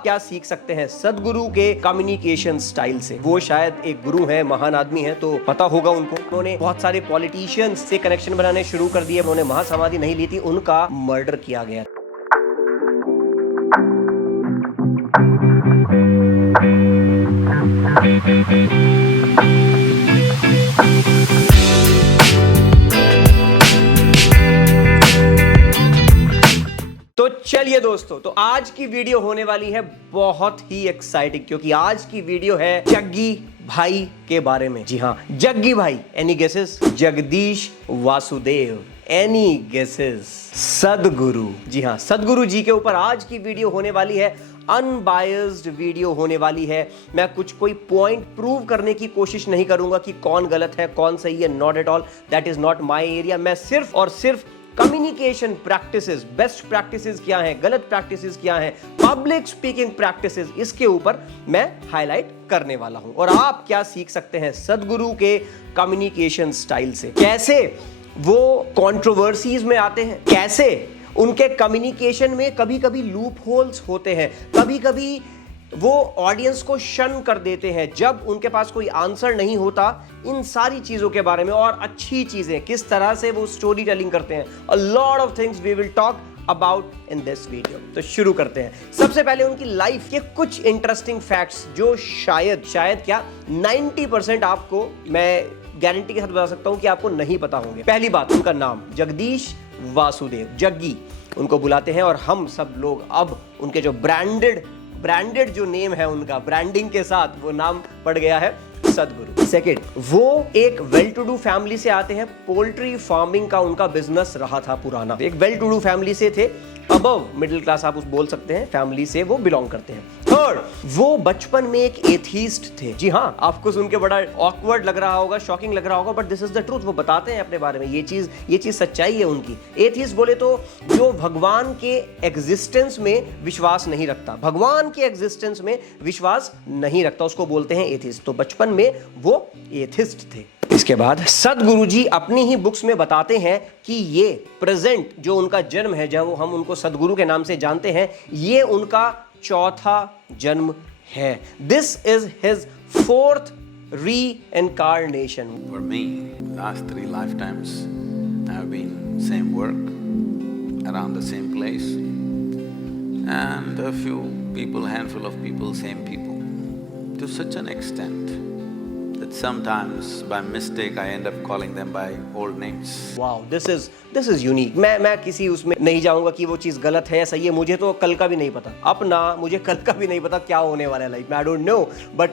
आप क्या सीख सकते हैं सदगुरु के कम्युनिकेशन स्टाइल से। वो शायद एक गुरु है, महान आदमी है, तो पता होगा उनको। उन्होंने बहुत सारे पॉलिटिशियंस से कनेक्शन बनाने शुरू कर दिए। उन्होंने महासमाधि नहीं ली थी, उनका मर्डर किया गया। तो चलिए दोस्तों, तो आज की वीडियो होने वाली है बहुत ही एक्साइटिंग, क्योंकि आज की वीडियो है जग्गी भाई के बारे में। जी हाँ, जग्गी भाई। Any guesses? Jagdish Vasudev. Any guesses? सदगुरु। जी हाँ, सदगुरु जी के ऊपर आज की वीडियो होने वाली है। अनबायस्ड वीडियो होने वाली है। मैं कोई पॉइंट प्रूव करने की कोशिश नहीं करूंगा कि कौन गलत है कौन सही है। Not at all, that is not my area. मैं सिर्फ और सिर्फ कम्युनिकेशन प्रैक्टिसेस, बेस्ट प्रैक्टिसेस क्या हैं, गलत प्रैक्टिसेस क्या हैं, पब्लिक स्पीकिंग प्रैक्टिसेस, इसके ऊपर मैं हाईलाइट करने वाला हूं। और आप क्या सीख सकते हैं सदगुरु के कम्युनिकेशन स्टाइल से। कैसे वो कंट्रोवर्सीज में आते हैं, कैसे उनके कम्युनिकेशन में कभी कभी लूप होल्स होते हैं, कभी कभी वो ऑडियंस को शन कर देते हैं जब उनके पास कोई आंसर नहीं होता। इन सारी चीजों के बारे में और अच्छी चीजें किस तरह से वो स्टोरी टेलिंग करते हैं, a lot of things we will talk about in this video. तो शुरू करते हैं। सबसे पहले उनकी लाइफ के कुछ इंटरेस्टिंग फैक्ट्स जो शायद क्या 90% आपको मैं गारंटी के साथ बता सकता हूं कि आपको नहीं पता होंगे। पहली बात, उनका नाम जगदीश वासुदेव, जग्गी उनको बुलाते हैं। और हम सब लोग अब उनके जो ब्रांडेड जो नेम है, उनका ब्रांडिंग के साथ वो नाम पड़ गया है सदगुरु। सेकेंड, वो एक वेल टू डू फैमिली से आते हैं। पोल्ट्री फार्मिंग का उनका बिजनेस रहा था पुराना। एक वेल टू डू फैमिली से थे, अबव मिडिल क्लास आप उस बोल सकते हैं फैमिली से वो बिलोंग करते हैं। थर्ड, वो बचपन में एक एथीस्ट थे। जी हाँ, आपको सुन के बड़ा ऑकवर्ड लग रहा होगा, शॉकिंग लग रहा होगा, but this is the truth. वो बताते हैं अपने बारे में, ये चीज सच्चाई है उनकी। एथीस्ट बोले तो जो भगवान के एग्जिस्टेंस में विश्वास नहीं रखता, भगवान के एग्जिस्टेंस में विश्वास नहीं रखता, उसको बोलते हैं एथीस्ट। तो बचपन में वो एथिस्ट थे। इसके बाद सदगुरु जी अपनी ही बुक्स में बताते हैं कि ये प्रेजेंट जो उनका जन्म है, जब हम उनको सदगुरु के नाम से जानते हैं, ये उनका चौथा जन्म है। This is his fourth reincarnation. For me, last 3 lifetimes I have been same work, around the same place, and a few people, handful of people, same people, to such an extent that sometimes by mistake I end up calling them by old names. Wow, this is unique. मैं किसी उसमें नहीं जाऊंगा कि वो चीज गलत है या सही है। मुझे तो कल का भी नहीं पता, अपना मुझे कल का भी नहीं पता क्या होने वाला है लाइफ में। आई डोंट नो, बट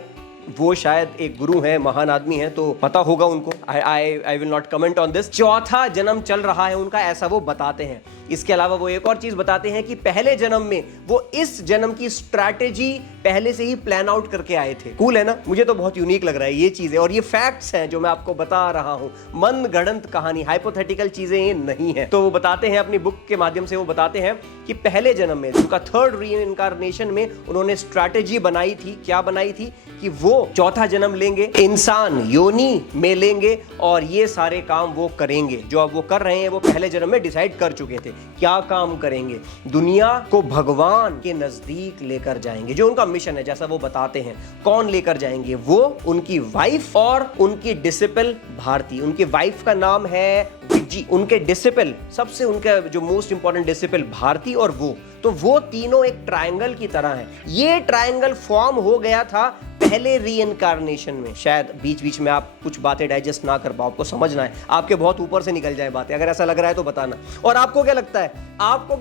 वो शायद एक गुरु है, महान आदमी है, तो पता होगा उनको। आई will not comment on this. चौथा जन्म चल रहा है उनका, ऐसा वो बताते हैं। इसके अलावा वो एक और चीज बताते हैं कि पहले जन्म में वो इस जन्म की स्ट्रैटेजी पहले से ही प्लान आउट करके आए थे। कूल है ना? मुझे तो बहुत यूनिक लग रहा है ये चीजें, और ये फैक्ट्स हैं जो मैं आपको बता रहा हूं। मन गढ़ंत कहानी, हाइपोथेटिकल चीजें ये नहीं है। तो वो बताते हैं अपनी बुक के माध्यम से, वो बताते हैं कि पहले जन्म में उनका थर्ड रीइंकार्नेशन में उन्होंने स्ट्रैटेजी बनाई थी। क्या बनाई थी? कि वो चौथा जन्म लेंगे, इंसान योनि में लेंगे, और ये सारे काम वो करेंगे जो अब वो कर रहे हैं। वो पहले जन्म में डिसाइड कर चुके थे क्या काम करेंगे। दुनिया को भगवान के नजदीक लेकर जाएंगे, जो उनका मिशन है, जैसा वो बताते हैं। कौन लेकर जाएंगे? वो उनकी वाइफ और उनकी डिसिपल भारती। उनकी वाइफ का नाम है विजी, उनके डिसिपल, सबसे उनका जो मोस्ट इंपॉर्टेंट डिसिपल भारती और वो तीनों एक ट्रायंगल की तरह हैं। ये ट्रायंगल फॉर्म हो गया था पहले रीइंकार्नेशन में। शायद बीच बीच में आप कुछ बातें डाइजेस्ट ना कर पाओ, आपको समझना है, आपके बहुत ऊपर से निकल जाए बातें। अगर ऐसा लग रहा है तो बताना। और आपको क्या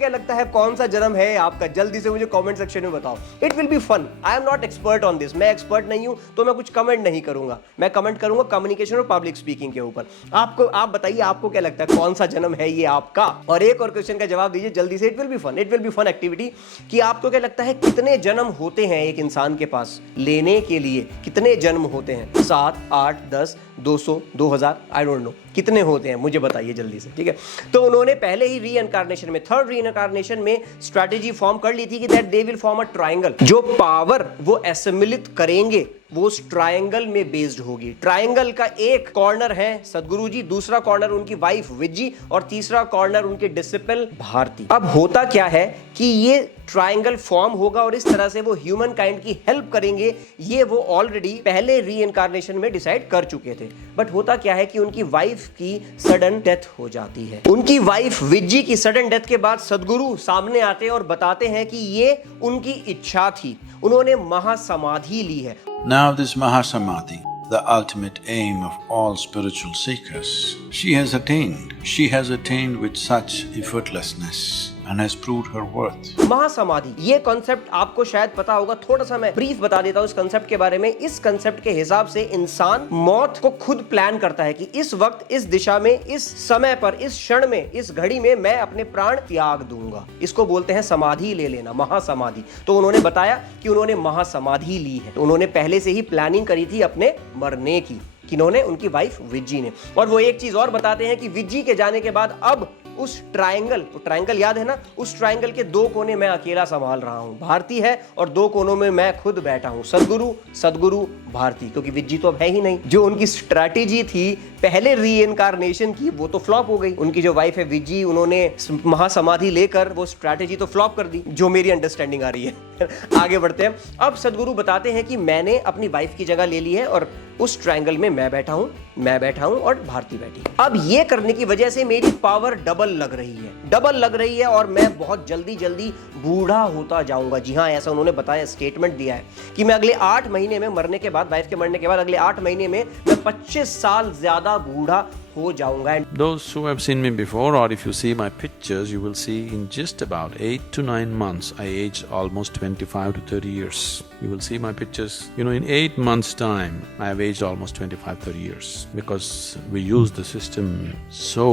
लगता है, कौन सा जन्म है आपका? जल्दी से मुझे कमेंट सेक्शन में बताओ। It will be fun. I am not expert on this, मैं एक्सपर्ट नहीं हूं, तो मैं कुछ कमेंट नहीं करूंगा। मैं कमेंट करूंगा कम्युनिकेशन और पब्लिक स्पीकिंग के ऊपर। आप बताइए, आपको क्या लगता है कौन सा जन्म है ये आपका? और एक और क्वेश्चन का जवाब दीजिए जल्दी से। It will be fun activity कि आपको क्या लगता है कितने जन्म होते हैं एक इंसान के पास लेने के लिए? कितने जन्म होते हैं? 7, 8, 10, 200, 2000, आई डोंट नो कितने होते हैं, मुझे बताइए जल्दी से, ठीक है। तो उन्होंने पहले ही रीइनकार्नेशन में, थर्ड रीइनकार्नेशन में स्ट्रैटेजी फॉर्म कर ली थी कि that they will form a triangle. जो पावर वो एसिमिलेट करेंगे वो उस ट्रायंगल में बेस्ड होगी। ट्रायंगल का एक कॉर्नर है सदगुरु जी, दूसरा कॉर्नर उनकी वाइफ विज्जी और तीसरा कॉर्नर उनके डिसिपल भारती। अब होता क्या है कि ये ट्रायंगल फॉर्म होगा और इस तरह से वो ह्यूमन काइंड की हेल्प करेंगे, ये वो ऑलरेडी पहले रीइनकार्नेशन में डिसाइड कर चुके थे। बट होता क्या है कि उनकी वाइफ की सडन डेथ हो जाती है। उनकी वाइफ विज्जी की सडन डेथ के बाद सदगुरु सामने आते हैं और बताते हैं कि ये उनकी इच्छा थी, उन्होंने महासमाधि ली है। Now this Mahasamadhi, the ultimate aim of all spiritual seekers, she has attained with such effortlessness and has proved her worth. महासमाधि, ये कॉन्सेप्ट आपको शायद पता होगा, थोड़ा सा मैं ब्रीफ बता देता हूँ इस कॉन्सेप्ट के बारे में। इस कॉन्सेप्ट के हिसाब से इंसान मौत को खुद प्लान करता है कि इस वक्त, इस दिशा में, इस समय पर, इस क्षण में, इस घड़ी में मैं अपने प्राण त्याग दूंगा। इसको बोलते हैं समाधि ले लेना, महासमाधि। तो उन्होंने बताया कि उन्होंने महासमाधि ली है, तो उन्होंने पहले से ही प्लानिंग करी थी अपने मरने की। किन्होंने? उनकी वाइफ विज्जी ने। और वो एक चीज और बताते हैं कि विज्जी के जाने के बाद अब उस ट्रायंगल, तो ट्रायंगल याद है ना, उस ट्रायंगल के दो कोने मैं अकेला संभाल रहा हूं, भारती है और दो कोनों में मैं खुद बैठा हूं, सदगुरु, सदगुरु, भारती, क्योंकि विज्जी तो अब है ही नहीं। जो उनकी स्ट्रैटेजी थी पहले रीइनकार्नेशन की, वो तो फ्लॉप हो गई। उनकी जो वाइफ है विज्जी, उन्होंने महासमाधि लेकर वो स्ट्रैटेजी तो फ्लॉप कर दी, जो मेरी अंडरस्टैंडिंग आ रही है। आगे बढ़ते हैं। अब सदगुरु बताते हैं कि मैंने अपनी वाइफ की जगह ले ली है और उस ट्रायंगल में मैं बैठा हूं और भारती बैठी। अब ये करने की वजह से मेरी पावर डबल लग रही है और मैं बहुत जल्दी बूढ़ा होता जाऊंगा। जी हाँ, ऐसा उन्होंने बताया, स्टेटमेंट दिया है कि मैं अगले 8 महीने में, मरने के बाद, वाइफ के मरने के बाद अगले 8 महीने में मैं 25 साल ज्यादा बूढ़ा हो जाऊंगा। Those who have seen me before, or if you see my pictures, you will see in just about 8 to 9 months I aged almost 25 to 30 years. You will see my pictures, in 8 months time I have aged almost 25-30 years, because we use the system so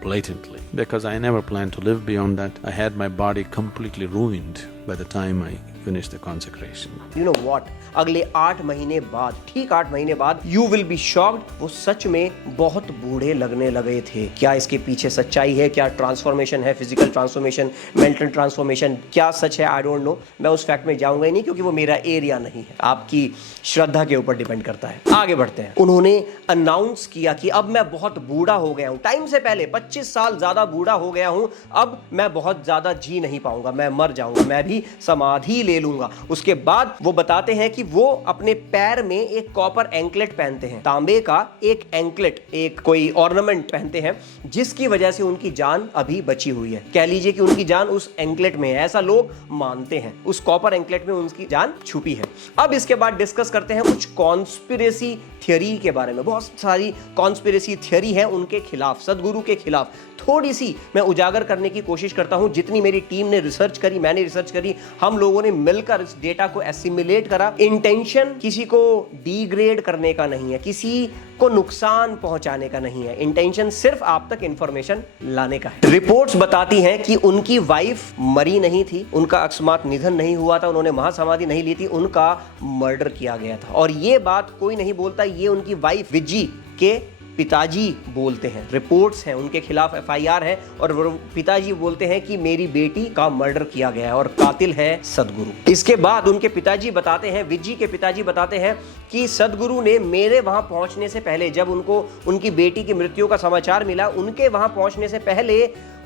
blatantly, because I never planned to live beyond that. I had my body completely ruined by the time I finished the consecration. You know what? अगले 8 महीने बाद, ठीक 8 महीने बाद, you will be shocked, वो सच में बहुत बूढ़े लगने लगे थे। क्या इसके पीछे सच्चाई है? क्या ट्रांसफॉर्मेशन है, फिजिकल ट्रांसफॉर्मेशन, मेंटल ट्रांसफॉर्मेशन, क्या सच है? I don't know. मैं उस फैक्ट में जाऊंगा ही नहीं, क्योंकि वो मेरा एरिया नहीं है, आपकी श्रद्धा के ऊपर डिपेंड करता है। आगे बढ़ते हैं। उन्होंने अनाउंस किया कि अब मैं बहुत बूढ़ा हो गया हूं, टाइम से पहले 25 साल ज्यादा बूढ़ा हो गया हूं, अब मैं बहुत ज्यादा जी नहीं पाऊंगा, मैं मर जाऊंगा, मैं भी समाधि ले लूंगा। उसके बाद वो बताते हैं कि वो अपने पैर में एक कॉपर एंकलेट पहनते हैं, तांबे का एक एंकलेट, एक कोई ऑर्नामेंट पहनते हैं, जिसकी वजह से उनकी जान अभी बची हुई है। कह लीजिए कि उनकी जान उस एंकलेट में है, ऐसा लोग मानते हैं। उस कॉपर एंकलेट में उनकी जान छुपी है। अब इसके बाद डिस्कस करते हैं कुछ कॉन्स्पिरेसी थियरी के बारे में। बहुत सारी कॉन्स्पिरेसी थियरी है उनके खिलाफ, सदगुरु के खिलाफ। थोड़ी सी मैं उजागर करने की कोशिश करता हूं, जितनी मेरी टीम ने रिसर्च करी, मैंने रिसर्च करी, हम लोगों ने मिलकर इस डेटा को एसिमुलेट करा। इंटेंशन किसी को डिग्रेड करने का नहीं है, किसी को नुकसान पहुंचाने का नहीं है, इंटेंशन सिर्फ आप तक इंफॉर्मेशन लाने का है। रिपोर्ट्स बताती हैं कि उनकी वाइफ मरी नहीं थी, उनका अकस्मात निधन नहीं हुआ था, उन्होंने महासमाधि नहीं ली थी, उनका मर्डर किया गया था। और ये बात कोई नहीं बोलता, ये उनकी वाइफ विज्जी के पिताजी बोलते हैं। रिपोर्ट्स हैं, उनके खिलाफ एफआईआर है और पिताजी बोलते हैं कि मेरी बेटी का मर्डर किया गया है और कातिल है सदगुरु। इसके बाद उनके पिताजी बताते हैं, विज्जी के पिताजी बताते हैं कि सदगुरु ने मेरे वहां पहुंचने से पहले, जब उनको उनकी बेटी की मृत्यु का समाचार मिला, उनके वहां पहुंचने से पहले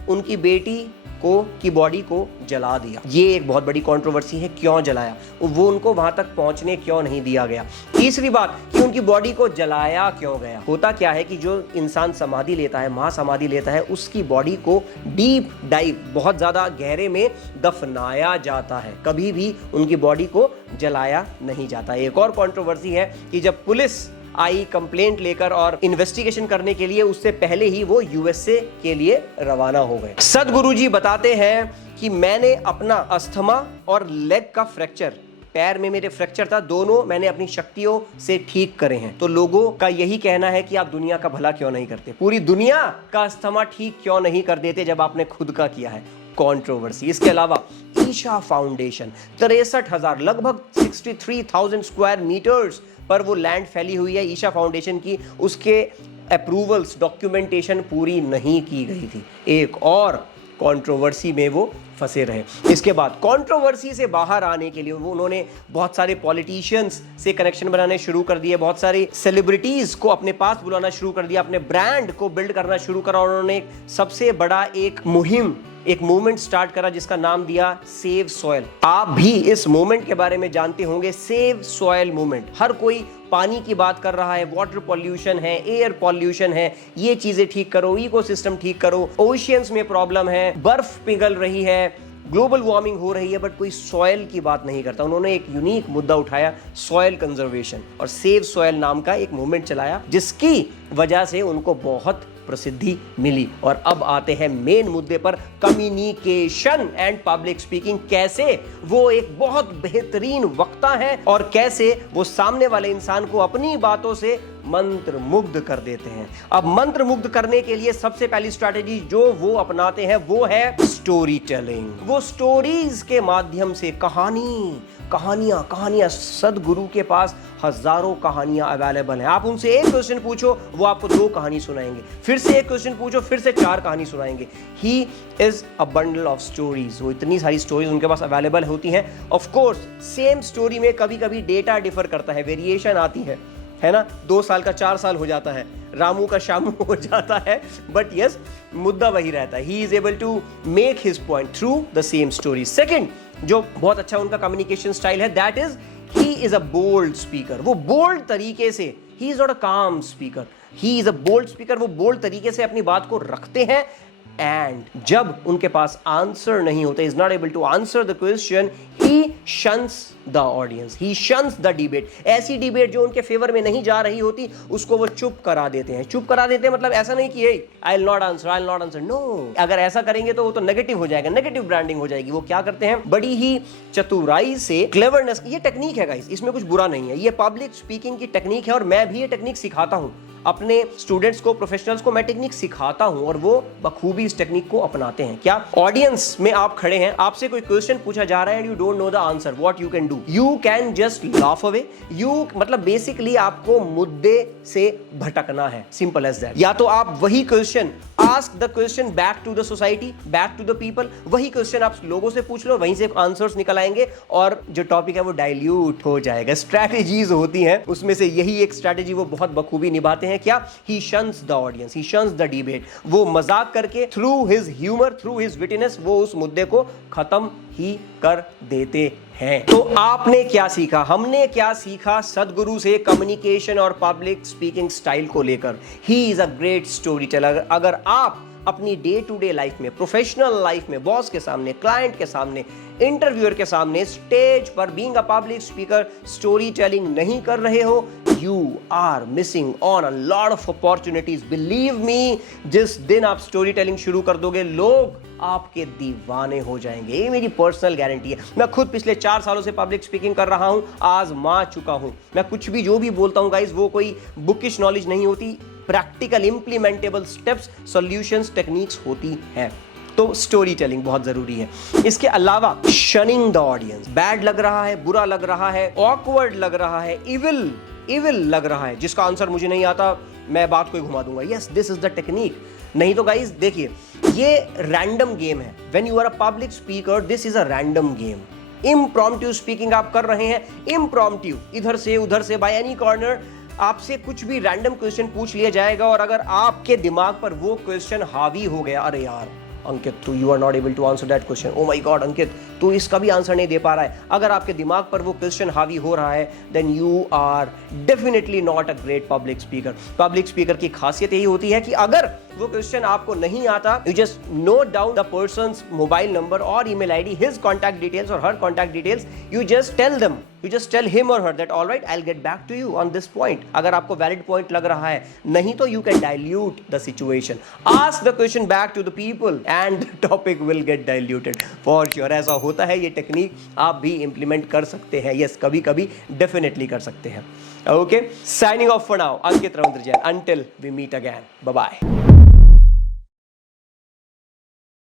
उनकी बेटी की बॉडी को जला दिया। ये एक बहुत बड़ी कंट्रोवर्सी है, क्यों जलाया, वो उनको वहां तक पहुंचने क्यों नहीं दिया गया। तीसरी बात कि उनकी बॉडी को जलाया क्यों गया। होता क्या है कि जो इंसान समाधि लेता है, महासमाधि लेता है, उसकी बॉडी को डीप डाइव, बहुत ज्यादा गहरे में दफनाया जाता है, कभी भी उनकी बॉडी को जलाया नहीं जाता। एक और कंट्रोवर्सी है कि जब पुलिस आई कंप्लेंट लेकर और इन्वेस्टिगेशन करने के लिए, उससे पहले ही वो यूएसए के लिए रवाना हो गए। सदगुरु जी बताते हैं कि मैंने अपना अस्थमा और लेग का फ्रैक्चर, पैर में मेरे फ्रैक्चर था, दोनों मैंने अपनी शक्तियों से ठीक करे हैं। तो लोगों का यही कहना है कि आप दुनिया का भला क्यों नहीं करते, पूरी दुनिया का अस्थमा ठीक क्यों नहीं कर देते जब आपने खुद का किया है। कंट्रोवर्सी। इसके अलावा ईशा फाउंडेशन 63,000, लगभग 63,000 स्क्वायर मीटर्स पर वो लैंड फैली हुई है ईशा फाउंडेशन की, उसके अप्रूवल्स डॉक्यूमेंटेशन पूरी नहीं की गई थी। एक और कंट्रोवर्सी में वो फंसे रहे। इसके बाद कंट्रोवर्सी से बाहर आने के लिए वो उन्होंने बहुत सारे पॉलिटिशियंस से कनेक्शन बनाने शुरू कर दिए, बहुत सारे सेलिब्रिटीज को अपने पास बुलाना शुरू कर दिया, अपने ब्रांड को बिल्ड करना शुरू करा, और उन्होंने एक सबसे बड़ा एक मूवमेंट स्टार्ट करा जिसका नाम दिया सेव सॉइल। आप भी इस मूवमेंट के बारे में जानते होंगे, सेव सॉइल मूवमेंट। हर कोई पानी की बात कर रहा है, वाटर पॉल्यूशन है, एयर पॉल्यूशन है, ये चीजें ठीक करो, इकोसिस्टम ठीक करो, ओशियंस में प्रॉब्लम है, बर्फ पिघल रही है, ग्लोबल वार्मिंग हो रही है, बट कोई सॉइल की बात नहीं करता। उन्होंने एक यूनिक मुद्दा उठाया, सॉइल कंजर्वेशन, और सेव सॉइल नाम का एक मूवमेंट चलाया जिसकी वजह से उनको बहुत प्रसिद्धि मिली। और अब आते हैं मेन मुद्दे पर, कम्युनिकेशन एंड पब्लिक स्पीकिंग। कैसे वो एक बहुत बेहतरीन वक्ता है और कैसे वो सामने वाले इंसान को अपनी बातों से मंत्र मुग्ध कर देते हैं। अब मंत्र मुग्ध करने के लिए सबसे पहली स्ट्रैटेजी जो वो अपनाते हैं वो है स्टोरी टेलिंग। वो स्टोरीज के माध्यम से कहानियां सदगुरु के पास हजारों कहानियां अवेलेबल हैं। आप उनसे एक क्वेश्चन पूछो, वो आपको 2 कहानी सुनाएंगे, फिर से एक क्वेश्चन पूछो, फिर से 4 कहानी सुनाएंगे। ही is a bundle of stories. वो इतनी सारी स्टोरीज उनके पास अवेलेबल होती हैं। ऑफ कोर्स सेम स्टोरी में कभी कभी डेटा डिफर करता है, वेरिएशन आती है ना, 2 साल का 4 साल हो जाता है, रामू का शामू हो जाता है, बट यस मुद्दा वही रहता है। He is able to make his point through the same story. Second जो बहुत अच्छा उनका कम्युनिकेशन स्टाइल है, that is he is a bold speaker. वो बोल्ड तरीके से, he is not a calm speaker, he is a bold speaker. वो bold तरीके से अपनी बात को रखते हैं, एंड जब उनके पास आंसर नहीं होता, is not able to answer the question, he shuns the audience, he shuns the debate. ऐसी डिबेट जो उनके फेवर में नहीं जा रही होती उसको वो चुप करा देते हैं। चुप करा देते हैं मतलब ऐसा नहीं कि I will not answer, no. अगर ऐसा करेंगे तो वो तो नेगेटिव हो जाएगा, नेगेटिव ब्रांडिंग हो जाएगी। वो क्या करते हैं, बड़ी ही चतुराई से, क्लेवरनेस, ये टेक्निक है गाइस, इसमें कुछ बुरा नहीं है, ये पब्लिक स्पीकिंग की टेक्निक है और मैं भी ये टेक्निक सिखाता हूं अपने स्टूडेंट्स को, प्रोफेशनल्स को मैं टेक्निक सिखाता हूं और वो बखूबी इस टेक्निक को अपनाते हैं। क्या ऑडियंस में आप खड़े हैं, आपसे कोई क्वेश्चन पूछा जा रहा है and you don't know the answer, what you can do, you can just laugh away. You मतलब बेसिकली आपको मुद्दे से भटकना है, सिंपल एज दैट। या तो आप वही question, ask the question back to the society, back to the people, वही क्वेश्चन आप लोगों से पूछ लो, वहीं से आंसर्स निकल आएंगे और जो टॉपिक है वो डाइल्यूट हो जाएगा। स्ट्रैटेजीज होती हैं, उसमें से यही एक स्ट्रैटेजी वो बहुत बखूबी निभाते हैं। क्या, he shuns the audience, he shuns the debate. वो मजाक करके through his humour, through his wittiness वो उस मुद्दे को खत्म ही कर देते हैं। तो आपने क्या सीखा, हमने क्या सीखा सदगुरु से कम्युनिकेशन और पब्लिक स्पीकिंग स्टाइल को लेकर? ही is a great story teller. अगर आप अपनी डे टू डे लाइफ में, प्रोफेशनल लाइफ में, बॉस के सामने, क्लाइंट के सामने, इंटरव्यूअर के सामने, स्टेज पर being a public speaker story telling नहीं कर रहे हो, you are missing on a lot of opportunities. Believe me, जिस दिन आप स्टोरी टेलिंग शुरू कर दोगे लोग आपके दीवाने हो जाएंगे। ये मेरी पर्सनल गारंटी है। मैं खुद पिछले 4 सालों से पब्लिक स्पीकिंग कर रहा हूं, आजमा चुका हूं। मैं कुछ भी जो भी बोलता हूं गाइस वो कोई बुकिश नॉलेज नहीं होती, practical implementable steps, solutions, techniques होती हैं। तो स्टोरी टेलिंग बहुत जरूरी है। इसके अलावा शनिंग द ऑडियंस, बैड लग रहा है, बुरा लग रहा है, ऑकवर्ड लग रहा है, इविल लग रहा है, जिसका आंसर मुझे नहीं आता, मैं बात को घुमा दूंगा। Yes, this is the technique. नहीं तो गाइस देखिए, ये रैंडम गेम है। When you are a public speaker, this is a random game. Impromptu speaking आप कर रहे हैं, इम्प्रॉम्प्टू, इधर से उधर से, बाय एनी कॉर्नर आपसे कुछ भी रैंडम क्वेश्चन पूछ लिया जाएगा और अगर आपके दिमाग पर वो क्वेश्चन हावी हो गया, अरे यार अंकित तू you are not able to answer that question, oh my god Ankit तू इसका भी आंसर नहीं दे पा रहा है, अगर आपके दिमाग पर वो क्वेश्चन हावी हो रहा है, then you are definitely not a great public speaker. Public speaker की खासियत यही होती है कि अगर वो क्वेश्चन आपको नहीं आता, you just note down the person's mobile number और email ID, his contact details और her contact details, you just tell them, you just tell him or her that all right, I'll get back to you on this point. अगर आपको valid point लग रहा है, नहीं तो you can dilute the situation. Ask the question back to the people and the topic will get diluted for sure. ऐसा होता है, ये टेक्निक आप भी implement कर सकते हैं। Yes, कभी कभी definitely कर सकते हैं। Okay, signing off for now. Ankit Ravindra Jain. Until we meet again. Bye bye.